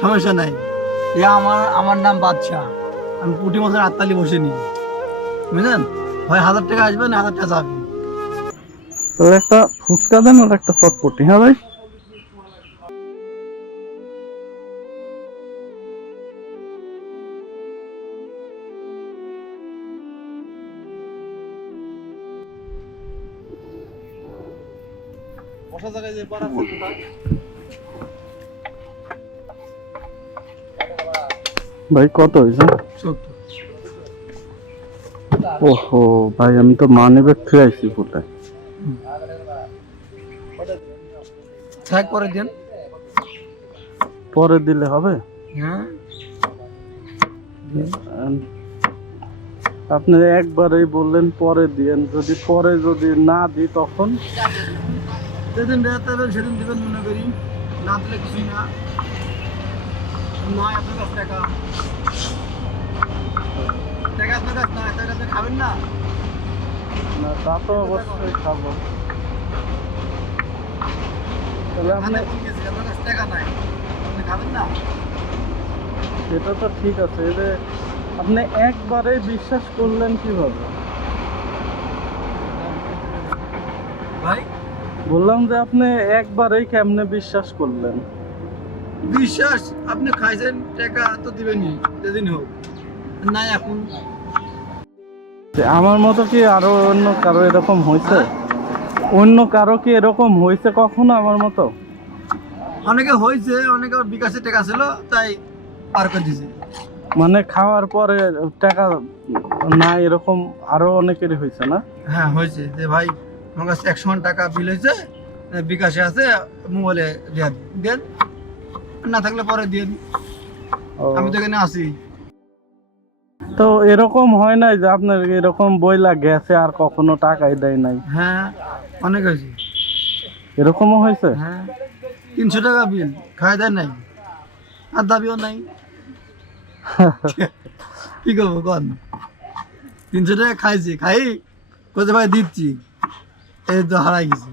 সমস্যা নাই। এ আমার আমার নাম বাদশাহ আমি পুটি মাছের আত্মালি বসে নি বুঝলেন? হয় হাজার টাকা আসবে না হাজার টাকা যাবে। তাহলে একটা ফুচকা দেন আর একটা চটপটি হ্যাঁ ভাই? বসা জায়গায় যে পারা ভাই কত হয়েছে? ওহো ভাই আমি তো মানি ফিরে আইছি কোথায়? থাক করে দেন। পরে দিলে হবে? হ্যাঁ। আপনি একবারেই বললেন পরে দিয়েন যদি পরে যদি না দিই তখন? সেদিন দেবেন মনে করি। না দিলে কিছুই না। নয় আপনার কাছে টাকা। টাকা আপনার কাছে না টাকা আপনি খাবেন না? না তা তো অবশ্যই খাব। তাহলে আপনি হাতে ফোন গেছে, আপনার কাছে টাকা নাই। আপনি খাবেন না? সেটা তো ঠিক আছে যে আপনি একবারে বিশ্বাস করলেন কীভাবে? ভাই? বললাম যে আপনি একবারেই কেমনে বিশ্বাস করলেন? বিশ্বাস আপনি খাইছেন টাকা তো দিবেনই যেদিন হোক। নাই এখন। আমার মতো কি আরও অন্য কারও এরকম হয়েছে? অন্য কারও কি এরকম হয়েছে কখনো আমার মতো? অনেকে হয়েছে অনেকে বিকাশে টাকা ছিল তাই পার করে দিয়েছে। মানে খাওয়ার পরে টাকা না এরকম আরও অনেকেরই হয়েছে না? হ্যাঁ হয়েছে। যে ভাই আমার কাছে একশো টাকা বিল হয়েছে বিকাশে আছে মোবাইলে দেন। দেন। না থাকলে পরে ও, আমি তো এখানে আসি তো এরকম হয় নাই যে আপনার এরকম বইলা গেছে আর কখনো টাকাই দেয় নাই? হ্যাঁ অনেক হয়েছে। এরকমও হয়েছে? হ্যাঁ তিনশো টাকা বিল খাওয়া দেয় নাই। আর দাবিও নাই। কি করব কন? তিনশো টাকা খাইছি খাই কোথায় ভাই দিচ্ছি। এই তো হারাই গেছি।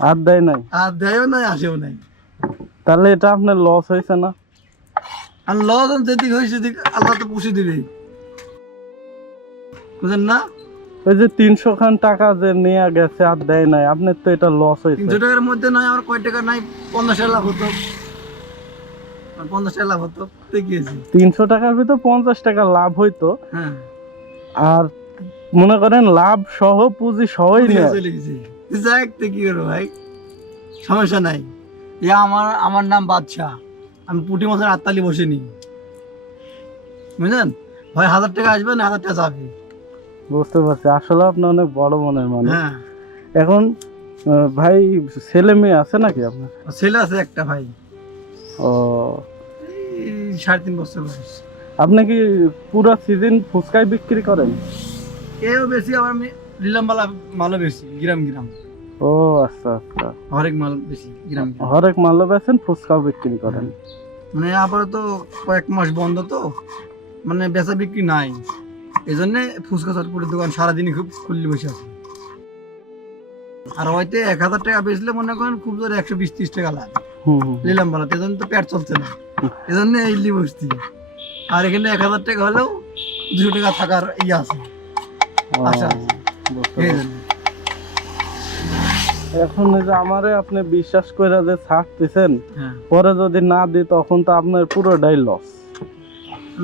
আর দেয় নাই? আর দেয়ও নাই আসেও নাই। তাহলে এটা আপনার লস হয়েছে না? আর লস যেদিক হয়েছে আল্লাহ তো পুষে দিবে। বুঝলেন না? ওই যে তিনশো খান টাকা যে নেওয়া গেছে আর দেয় নাই আপনার তো এটা লস হয়েছে। তিনশো টাকার মধ্যে নয় আমার কয় টাকা নাই? পঞ্চাশ লাভ হতো। পঞ্চাশ টাকা লাভ হতো। তিনশো টাকার ভিতর পঞ্চাশ টাকা লাভ হইতো। হ্যাঁ। আর মনে করেন লাভ সহ পুঁজি সহই নেয় যাক কি করব ভাই? সমস্যা নাই। আমার আমার নাম বাদশাহ। আমি পুটি মাছের আত্মালি বসে নি বুঝলেন? ভাই হাজার টাকা আসবে না হাজার টাকা যাবে। বুঝতে পারছি। আসলে আপনি অনেক বড় মনের মানুষ। হ্যাঁ। এখন ভাই ছেলে মেয়ে আছে নাকি আপনার? ছেলে আছে একটা ভাই। ও। সাড়ে তিন বছর বয়স। আপনি কি পুরো সিজন ফুচকাই বিক্রি করেন? এও বেশি আবার আমি লিলামবালা মালও বেশি গ্রাম গ্রাম। ও আচ্ছা আচ্ছা। হরেক মাল বেশি গ্রাম গ্রাম হরেক মাল্য বেছেন ফুচকাও বিক্রি করেন। মানে আপাতত কয়েক মাস বন্ধ তো মানে বেচা বিক্রি নাই। এই জন্যে ফুচকা চটপটির দোকান সারাদিনই খুব খুললি বসে আছে। আর হয়তো এক হাজার টাকা বেচলে মনে করেন খুব জোরে একশো বিশ ত্রিশ টাকা হুম নিলাম বলা এজন্য তো পেট চলছে না। এজন্য ইল্লি বসছি। আর এখানে এক হাজার টাকা হলেও দুশো টাকা থাকার ইয়ে আছে। আচ্ছা। জন্য। এখন যে আমারে আপনি বিশ্বাস করে যে ছাড়তেছেন হ্যাঁ। পরে যদি না দিই তখন তো আপনার পুরোটাই লস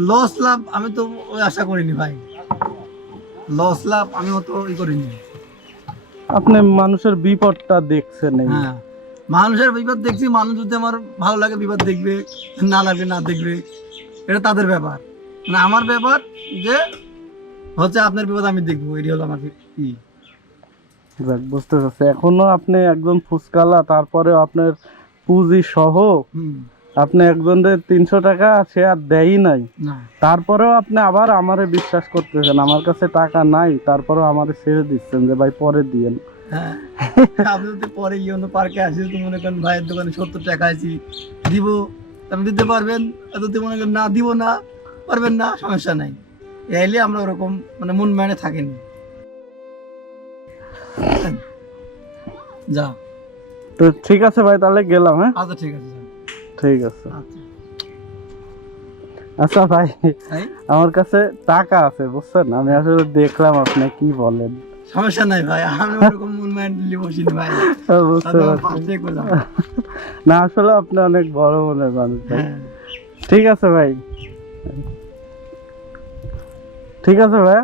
লস লাভ আমি তো ওই আশা করিনি ভাই। লস লাভ আমি অত ই করিনি। আপনি মানুষের বিপদটা দেখছেন হ্যাঁ। মানুষের বিপদ দেখছি মানুষ যদি আমার ভালো লাগে বিপদ দেখবে না লাগবে না দেখবে এটা তাদের ব্যাপার। মানে আমার ব্যাপার যে হচ্ছে আপনার বিপদ আমি দেখব এটি হলো আমার ই। যাক, বুঝতে পারছি। এখনও আপনি একজন ফুচকালা তারপরে আপনার পুঁজি সহ আপনি একজনের তিনশো টাকা সে আর দেয়ই নাই। তারপরেও আপনি আবার আমারে বিশ্বাস করতেছেন আমার কাছে টাকা নাই তারপরেও আমারে ছেড়ে দিচ্ছেন যে ভাই পরে দিয়েন। হ্যাঁ। আপনি যদি পরে ইয়ে পার্কে আসি তো মনে করেন ভাইয়ের দোকানে সত্তর টাকা আছি দিব। আপনি দিতে পারবেন যদি মনে করেন না দিব না পারবেন না সমস্যা নাই। এলে আমরা ওরকম মানে মন মানে থাকেনি। যা। তো ঠিক আছে ভাই তাহলে গেলাম হ্যাঁ? আচ্ছা ঠিক আছে ঠিক আছে। আচ্ছা। আচ্ছা ভাই আমার কাছে টাকা আছে বুঝছেন? আমি আসলে দেখলাম আপনি কি বলেন। সমস্যা নাই ভাই আমি ওরকম মন মাইন্ড দিলে বসিনি ভাই। বুঝতে পারছি। না আসলে আপনি অনেক বড় মনের মানুষ ভাই। হ্যাঁ। ঠিক আছে ভাই। ঠিক আছে ভাই।